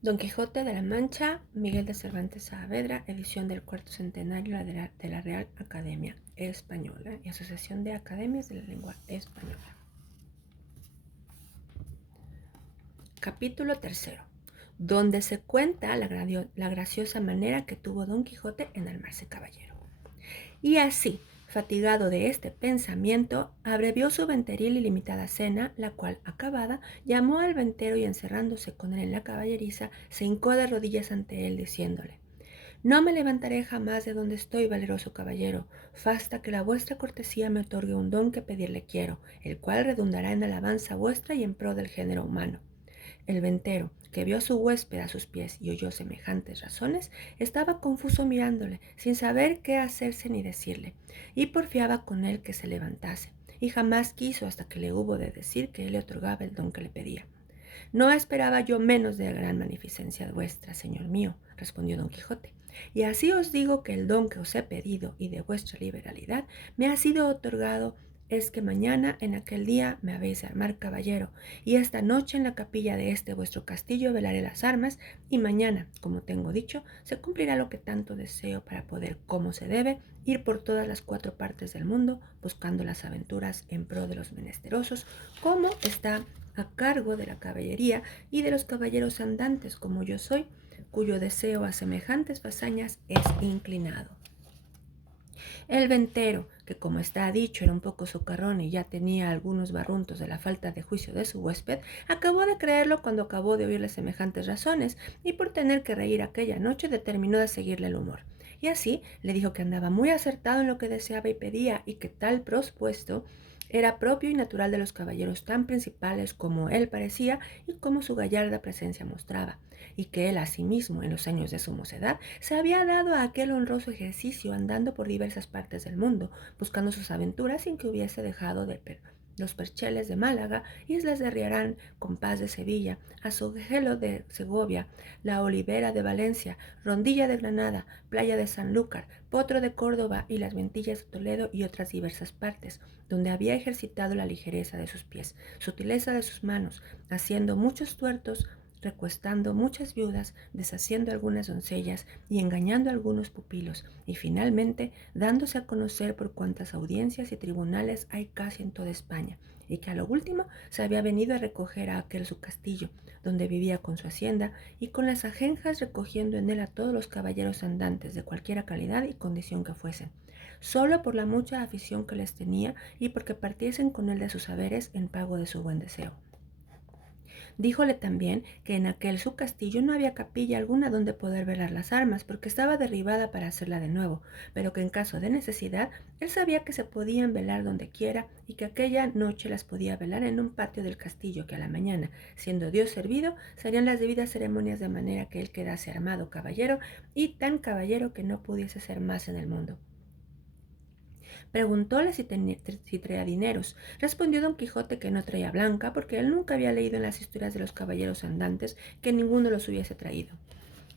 Don Quijote de la Mancha, Miguel de Cervantes Saavedra, edición del cuarto centenario de la Real Academia Española y Asociación de Academias de la Lengua Española. Capítulo tercero, donde se cuenta la graciosa manera que tuvo Don Quijote en armarse caballero. Y así, fatigado de este pensamiento, abrevió su venteril y limitada cena, la cual, acabada, llamó al ventero y encerrándose con él en la caballeriza, se hincó de rodillas ante él, diciéndole: No me levantaré jamás de donde estoy, valeroso caballero, fasta que la vuestra cortesía me otorgue un don que pedirle quiero, el cual redundará en alabanza vuestra y en pro del género humano. El ventero, que vio a su huésped a sus pies y oyó semejantes razones, estaba confuso mirándole, sin saber qué hacerse ni decirle, y porfiaba con él que se levantase, y jamás quiso hasta que le hubo de decir que él le otorgaba el don que le pedía. No esperaba yo menos de gran magnificencia vuestra, señor mío, respondió don Quijote, y así os digo que el don que os he pedido y de vuestra liberalidad me ha sido otorgado es que mañana en aquel día me habéis de armar caballero, y esta noche en la capilla de este vuestro castillo velaré las armas, y mañana, como tengo dicho, se cumplirá lo que tanto deseo para poder, como se debe, ir por todas las cuatro partes del mundo, buscando las aventuras en pro de los menesterosos, como está a cargo de la caballería y de los caballeros andantes, como yo soy, cuyo deseo a semejantes fazañas es inclinado. El ventero, que como está dicho era un poco socarrón y ya tenía algunos barruntos de la falta de juicio de su huésped, acabó de creerlo cuando acabó de oírle semejantes razones, y por tener que reír aquella noche determinó de seguirle el humor. Y así le dijo que andaba muy acertado en lo que deseaba y pedía, y que tal propuesto era propio y natural de los caballeros tan principales como él parecía y como su gallarda presencia mostraba, y que él asimismo, en los años de su mocedad, se había dado a aquel honroso ejercicio andando por diversas partes del mundo, buscando sus aventuras sin que hubiese dejado de los Percheles de Málaga, Islas de Riarán, Compás de Sevilla, Azogelo de Segovia, La Olivera de Valencia, Rondilla de Granada, Playa de Sanlúcar, Potro de Córdoba y las Ventillas de Toledo y otras diversas partes, donde había ejercitado la ligereza de sus pies, sutileza de sus manos, haciendo muchos tuertos, recuestando muchas viudas, deshaciendo algunas doncellas y engañando a algunos pupilos, y finalmente dándose a conocer por cuantas audiencias y tribunales hay casi en toda España, y que a lo último se había venido a recoger a aquel su castillo, donde vivía con su hacienda, y con las ajenjas recogiendo en él a todos los caballeros andantes de cualquiera calidad y condición que fuesen, solo por la mucha afición que les tenía y porque partiesen con él de sus haberes en pago de su buen deseo. Díjole también que en aquel su castillo no había capilla alguna donde poder velar las armas, porque estaba derribada para hacerla de nuevo, pero que en caso de necesidad él sabía que se podían velar donde quiera y que aquella noche las podía velar en un patio del castillo, que a la mañana, siendo Dios servido, serían las debidas ceremonias de manera que él quedase armado caballero y tan caballero que no pudiese ser más en el mundo. Preguntóle si traía dineros. Respondió don Quijote que no traía blanca, porque él nunca había leído en las historias de los caballeros andantes que ninguno los hubiese traído.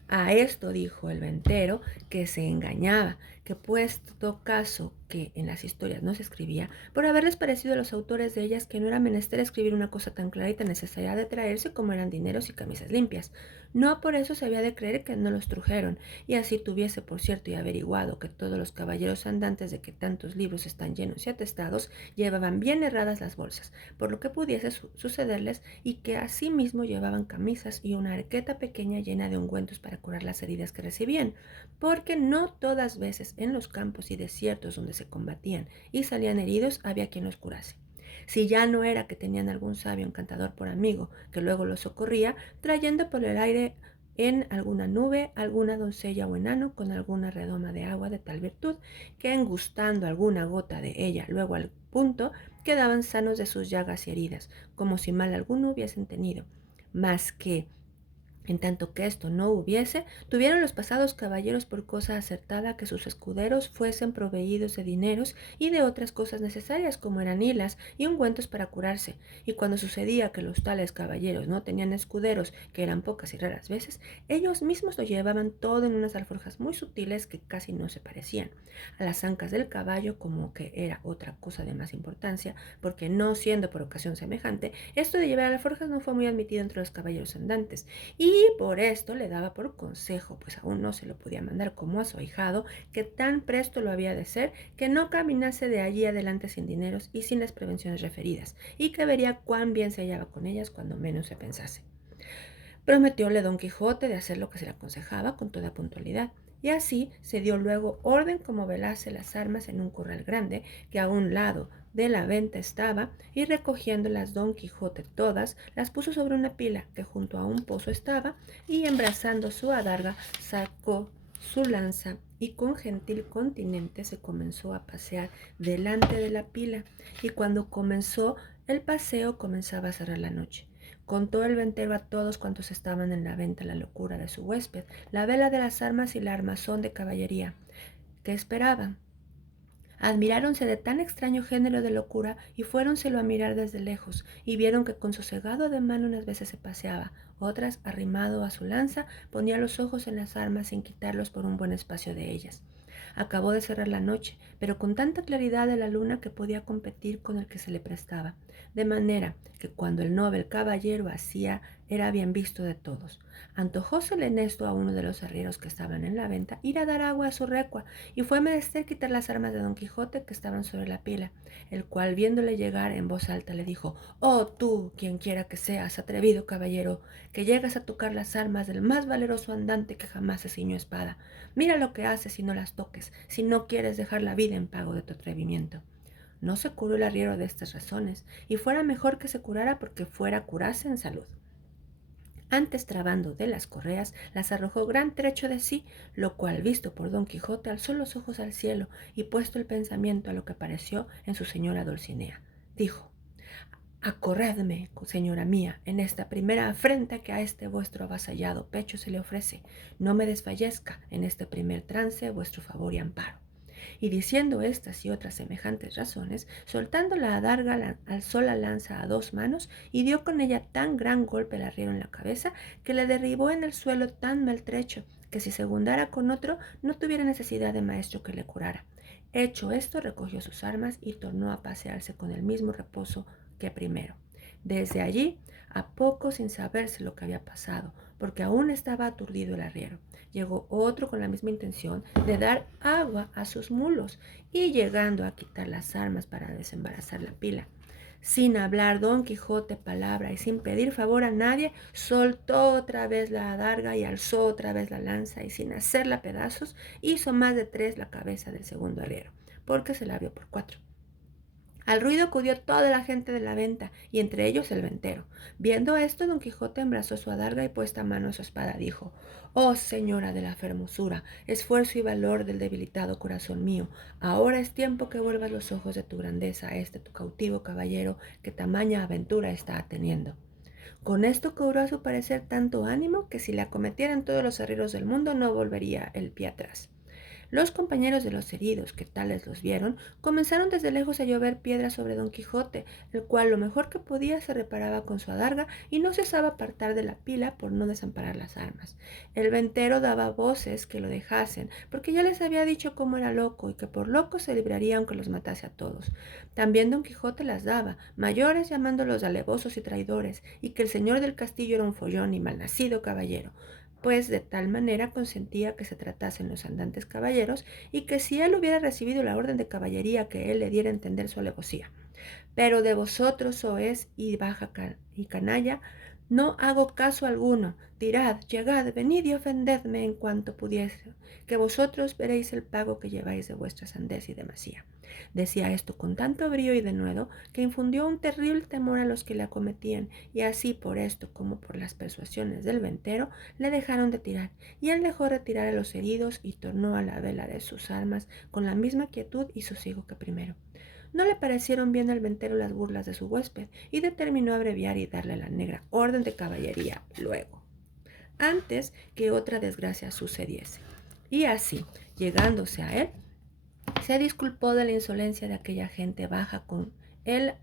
A esto dijo el ventero que se engañaba, que puesto caso que en las historias no se escribía, por haberles parecido a los autores de ellas que no era menester escribir una cosa tan clara y tan necesaria de traerse como eran dineros y camisas limpias. No por eso se había de creer que no los trujeron, y así tuviese por cierto y averiguado que todos los caballeros andantes de que tantos libros están llenos y atestados llevaban bien herradas las bolsas, por lo que pudiese sucederles, y que asimismo llevaban camisas y una arqueta pequeña llena de ungüentos para curar las heridas que recibían, porque no todas veces en los campos y desiertos donde se combatían y salían heridos había quien los curase. Si ya no era que tenían algún sabio encantador por amigo, que luego los socorría, trayendo por el aire en alguna nube alguna doncella o enano con alguna redoma de agua de tal virtud, que en gustando alguna gota de ella luego al punto, quedaban sanos de sus llagas y heridas, como si mal alguno hubiesen tenido, mas que en tanto que esto no hubiese, tuvieron los pasados caballeros por cosa acertada que sus escuderos fuesen proveídos de dineros y de otras cosas necesarias, como eran hilas y ungüentos para curarse. Y cuando sucedía que los tales caballeros no tenían escuderos, que eran pocas y raras veces, ellos mismos lo llevaban todo en unas alforjas muy sutiles que casi no se parecían a las ancas del caballo, como que era otra cosa de más importancia, porque no siendo por ocasión semejante, esto de llevar alforjas no fue muy admitido entre los caballeros andantes, y y por esto le daba por consejo, pues aún no se lo podía mandar como a su ahijado, que tan presto lo había de ser, que no caminase de allí adelante sin dineros y sin las prevenciones referidas, y que vería cuán bien se hallaba con ellas cuando menos se pensase. Prometióle don Quijote de hacer lo que se le aconsejaba con toda puntualidad, y así se dio luego orden como velase las armas en un corral grande que a un lado de la venta estaba, y recogiéndolas don Quijote todas, las puso sobre una pila que junto a un pozo estaba, y embrazando su adarga, sacó su lanza y con gentil continente se comenzó a pasear delante de la pila, y cuando comenzó el paseo comenzaba a cerrar la noche. Contó el ventero a todos cuantos estaban en la venta la locura de su huésped, la vela de las armas y la armazón de caballería que esperaban. Admiráronse de tan extraño género de locura y fuéronselo a mirar desde lejos, y vieron que con sosegado ademán unas veces se paseaba, otras, arrimado a su lanza, ponía los ojos en las armas sin quitarlos por un buen espacio de ellas. Acabó de cerrar la noche, pero con tanta claridad de la luna que podía competir con el que se le prestaba, de manera que cuando el noble caballero hacía era bien visto de todos. Antojósele en esto a uno de los arrieros que estaban en la venta ir a dar agua a su recua, y fue menester quitar las armas de don Quijote que estaban sobre la pila, el cual viéndole llegar en voz alta le dijo: «Oh tú, quien quiera que seas, atrevido caballero, que llegas a tocar las armas del más valeroso andante que jamás se ciñó espada, mira lo que haces y no las toques, si no quieres dejar la vida en pago de tu atrevimiento». No se curó el arriero de estas razones, y fuera mejor que se curara porque fuera a curarse en salud. Antes trabando de las correas, las arrojó gran trecho de sí, lo cual visto por don Quijote alzó los ojos al cielo, y puesto el pensamiento a lo que pareció en su señora Dulcinea, dijo: «Acorredme, señora mía, en esta primera afrenta que a este vuestro avasallado pecho se le ofrece. No me desfallezca en este primer trance vuestro favor y amparo». Y diciendo estas y otras semejantes razones, soltando la adarga, alzó la lanza a dos manos y dio con ella tan gran golpe al arriero en la cabeza que le derribó en el suelo tan maltrecho que si segundara con otro no tuviera necesidad de maestro que le curara. Hecho esto, recogió sus armas y tornó a pasearse con el mismo reposo que primero. Desde allí a poco sin saberse lo que había pasado, porque aún estaba aturdido el arriero. Llegó otro con la misma intención de dar agua a sus mulos, y llegando a quitar las armas para desembarazar la pila, sin hablar don Quijote palabra y sin pedir favor a nadie, soltó otra vez la adarga y alzó otra vez la lanza, y sin hacerla pedazos hizo más de 3 la cabeza del segundo arriero, porque se la vio por 4. Al ruido acudió toda la gente de la venta, y entre ellos el ventero. Viendo esto, don Quijote embrazó su adarga y puesta mano a su espada dijo: «Oh señora de la fermosura, esfuerzo y valor del debilitado corazón mío, ahora es tiempo que vuelvas los ojos de tu grandeza a este tu cautivo caballero que tamaña aventura está teniendo». Con esto cobró a su parecer tanto ánimo que si le acometieran todos los arrieros del mundo no volvería el pie atrás. Los compañeros de los heridos, que tales los vieron, comenzaron desde lejos a llover piedras sobre don Quijote, el cual lo mejor que podía se reparaba con su adarga y no cesaba apartar de la pila por no desamparar las armas. El ventero daba voces que lo dejasen, porque ya les había dicho cómo era loco y que por loco se libraría aunque los matase a todos. También don Quijote las daba, mayores llamándolos alevosos y traidores, y que el señor del castillo era un follón y malnacido caballero, pues de tal manera consentía que se tratasen los andantes caballeros, y que si él hubiera recibido la orden de caballería que él le diera a entender su alevosía. Pero de vosotros, soez y baja y canalla, no hago caso alguno. Tirad, llegad, venid y ofendedme en cuanto pudiese, que vosotros veréis el pago que lleváis de vuestra sandez y demasía. Decía esto con tanto brío y denuedo que infundió un terrible temor a los que le acometían, y así por esto como por las persuasiones del ventero le dejaron de tirar, y él dejó retirar a los heridos y tornó a la vela de sus armas con la misma quietud y sosiego que primero. No le parecieron bien al ventero las burlas de su huésped, y determinó abreviar y darle la negra orden de caballería luego, antes que otra desgracia sucediese. Y así, llegándose a él, se disculpó de la insolencia de aquella gente baja con él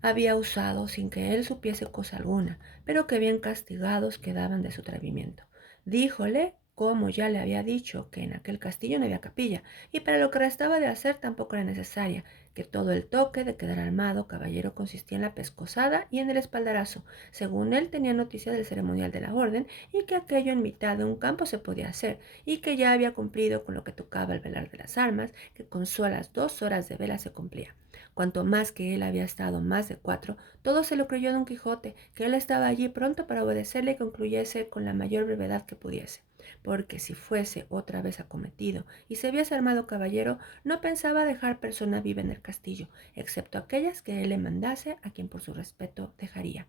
había usado sin que él supiese cosa alguna, pero que bien castigados quedaban de su atrevimiento. Díjole como ya le había dicho que en aquel castillo no había capilla, y para lo que restaba de hacer tampoco era necesaria, que todo el toque de quedar armado caballero consistía en la pescozada y en el espaldarazo, según él tenía noticia del ceremonial de la orden, y que aquello en mitad de un campo se podía hacer, y que ya había cumplido con lo que tocaba el velar de las armas, que con solas 2 horas de vela se cumplía. Cuanto más que él había estado más de 4, todo se lo creyó don Quijote, que él estaba allí pronto para obedecerle y concluyese con la mayor brevedad que pudiese, porque si fuese otra vez acometido y se viese armado caballero, no pensaba dejar persona viva en el castillo, excepto aquellas que él le mandase, a quien por su respeto dejaría.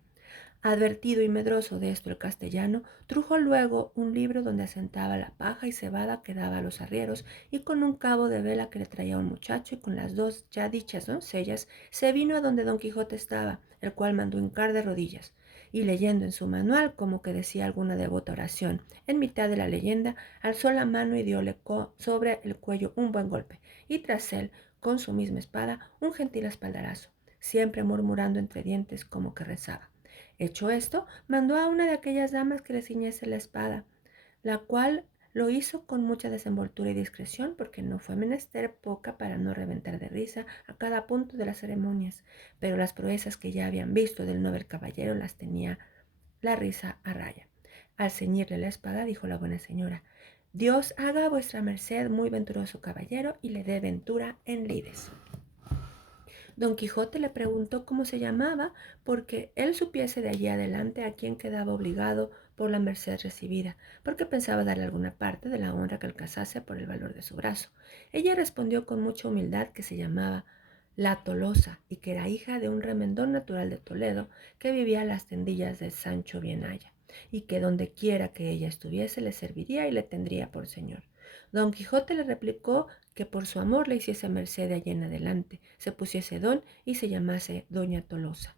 Advertido y medroso de esto el castellano, trujo luego un libro donde asentaba la paja y cebada que daba a los arrieros, y con un cabo de vela que le traía un muchacho, y con las 2 ya dichas doncellas, se vino a donde don Quijote estaba, el cual mandó hincar de rodillas, y leyendo en su manual como que decía alguna devota oración. En mitad de la leyenda, alzó la mano y diole sobre el cuello un buen golpe, y tras él, con su misma espada, un gentil espaldarazo, siempre murmurando entre dientes como que rezaba. Hecho esto, mandó a una de aquellas damas que le ciñese la espada, la cual lo hizo con mucha desenvoltura y discreción, porque no fue menester poca para no reventar de risa a cada punto de las ceremonias, pero las proezas que ya habían visto del novel caballero las tenía la risa a raya. Al ceñirle la espada, dijo la buena señora: Dios haga a vuestra merced muy venturoso caballero y le dé ventura en lides. Don Quijote le preguntó cómo se llamaba, porque él supiese de allí adelante a quién quedaba obligado por la merced recibida, porque pensaba darle alguna parte de la honra que alcanzase por el valor de su brazo. Ella respondió con mucha humildad que se llamaba La Tolosa, y que era hija de un remendón natural de Toledo, que vivía a las tendillas de Sancho Bienaya, y que donde quiera que ella estuviese le serviría y le tendría por señor. Don Quijote le replicó que por su amor le hiciese merced de allí en adelante, se pusiese don y se llamase doña Tolosa.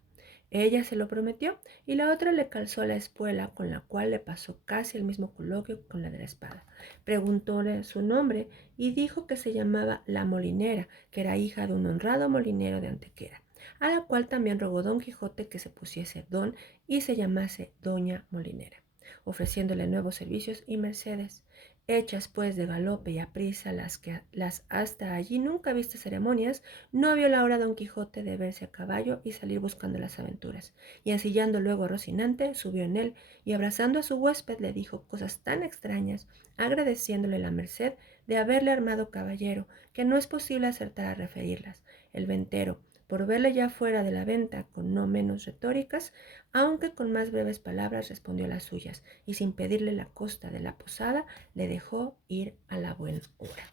Ella se lo prometió, y la otra le calzó la espuela, con la cual le pasó casi el mismo coloquio con la de la espada. Preguntóle su nombre y dijo que se llamaba La Molinera, que era hija de un honrado molinero de Antequera, a la cual también rogó don Quijote que se pusiese don y se llamase doña Molinera, ofreciéndole nuevos servicios y mercedes. Hechas pues de galope y aprisa las hasta allí nunca vistas ceremonias, no vio la hora don Quijote de verse a caballo y salir buscando las aventuras, y ensillando luego a Rocinante, subió en él, y abrazando a su huésped le dijo cosas tan extrañas, agradeciéndole la merced de haberle armado caballero, que no es posible acertar a referirlas. El ventero, por verle ya fuera de la venta con no menos retóricas, aunque con más breves palabras, respondió las suyas, y sin pedirle la costa de la posada, le dejó ir a la buena hora.